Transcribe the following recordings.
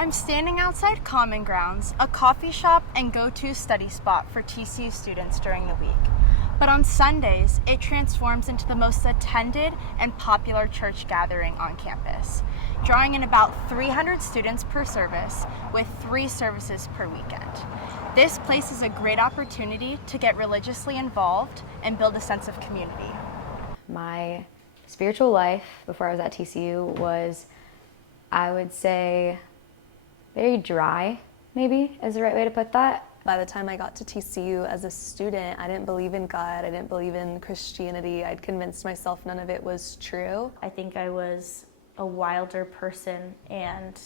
I'm standing outside Common Grounds, a coffee shop and go-to study spot for TCU students during the week. But on Sundays, it transforms into the most attended and popular church gathering on campus, drawing in about 300 students per service with 3 services per weekend. This place is a great opportunity to get religiously involved and build a sense of community. My spiritual life before I was at TCU was, I would say, very dry, maybe is the right way to put that. By the time I got to TCU as a student, I didn't believe in God, I didn't believe in Christianity. I'd convinced myself none of it was true. I think I was a wilder person and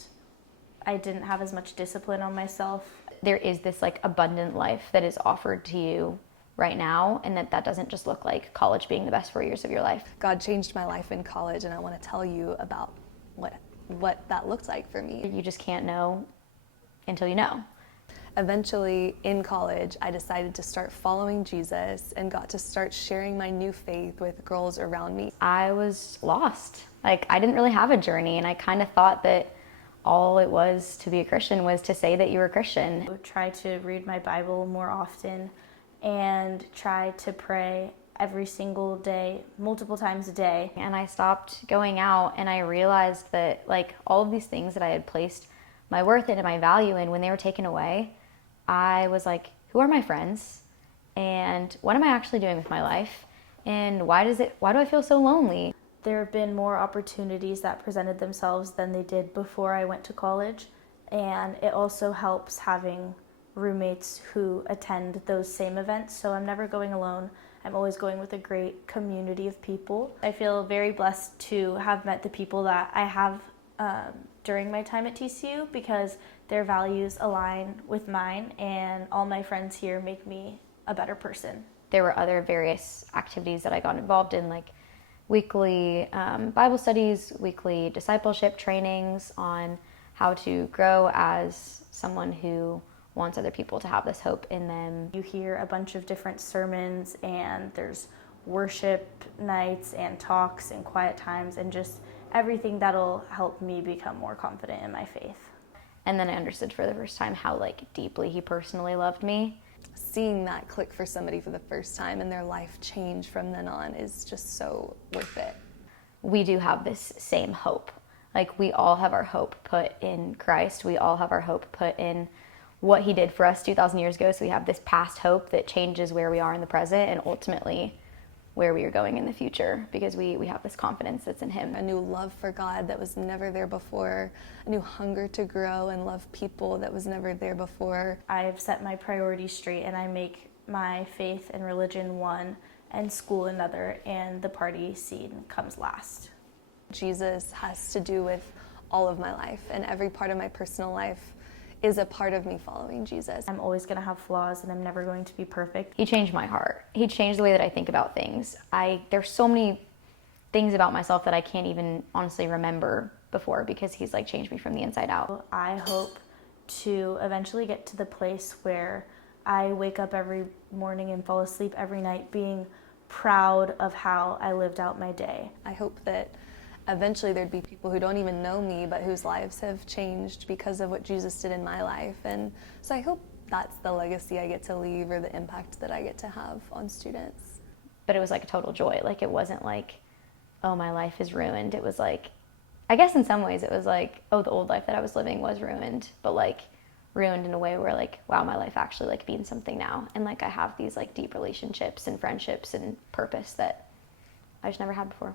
I didn't have as much discipline on myself. There is this like abundant life that is offered to you right now, and that doesn't just look like college being the best 4 years of your life. God changed my life in college, and I want to tell you about what that looked like for me. You just can't know until you know. Eventually, in college, I decided to start following Jesus and got to start sharing my new faith with girls around me. I was lost. Like, I didn't really have a journey, and I kind of thought that all it was to be a Christian was to say that you were a Christian. I would try to read my Bible more often and try to pray every single day, multiple times a day. And I stopped going out, and I realized that like all of these things that I had placed my worth in and my value in, when they were taken away, I was like, who are my friends? And what am I actually doing with my life? And why do I feel so lonely? There have been more opportunities that presented themselves than they did before I went to college. And it also helps having roommates who attend those same events. So I'm never going alone. I'm always going with a great community of people. I feel very blessed to have met the people that I have during my time at TCU because their values align with mine, and all my friends here make me a better person. There were other various activities that I got involved in, like weekly Bible studies, weekly discipleship trainings on how to grow as someone who wants other people to have this hope in them. You hear a bunch of different sermons, and there's worship nights and talks and quiet times and just everything that'll help me become more confident in my faith. And then I understood for the first time how like deeply he personally loved me. Seeing that click for somebody for the first time and their life change from then on is just so worth it. We do have this same hope. Like, we all have our hope put in Christ. We all have our hope put in what he did for us 2,000 years ago. So we have this past hope that changes where we are in the present and ultimately where we are going in the future, because we have this confidence that's in him. A new love for God that was never there before, a new hunger to grow and love people that was never there before. I've set my priorities straight, and I make my faith and religion one and school another, and the party scene comes last. Jesus has to do with all of my life, and every part of my personal life is a part of me following Jesus. I'm always going to have flaws, and I'm never going to be perfect. He changed my heart. He changed the way that I think about things. There's so many things about myself that I can't even honestly remember before, because he's like changed me from the inside out. I hope to eventually get to the place where I wake up every morning and fall asleep every night being proud of how I lived out my day. I hope that eventually there'd be people who don't even know me, but whose lives have changed because of what Jesus did in my life. And so I hope that's the legacy I get to leave, or the impact that I get to have on students. But it was like a total joy. Like, it wasn't like, oh, my life is ruined. It was like, I guess in some ways it was like, oh, the old life that I was living was ruined, but like ruined in a way where like, wow, my life actually like means something now. And like, I have these like deep relationships and friendships and purpose that I just never had before.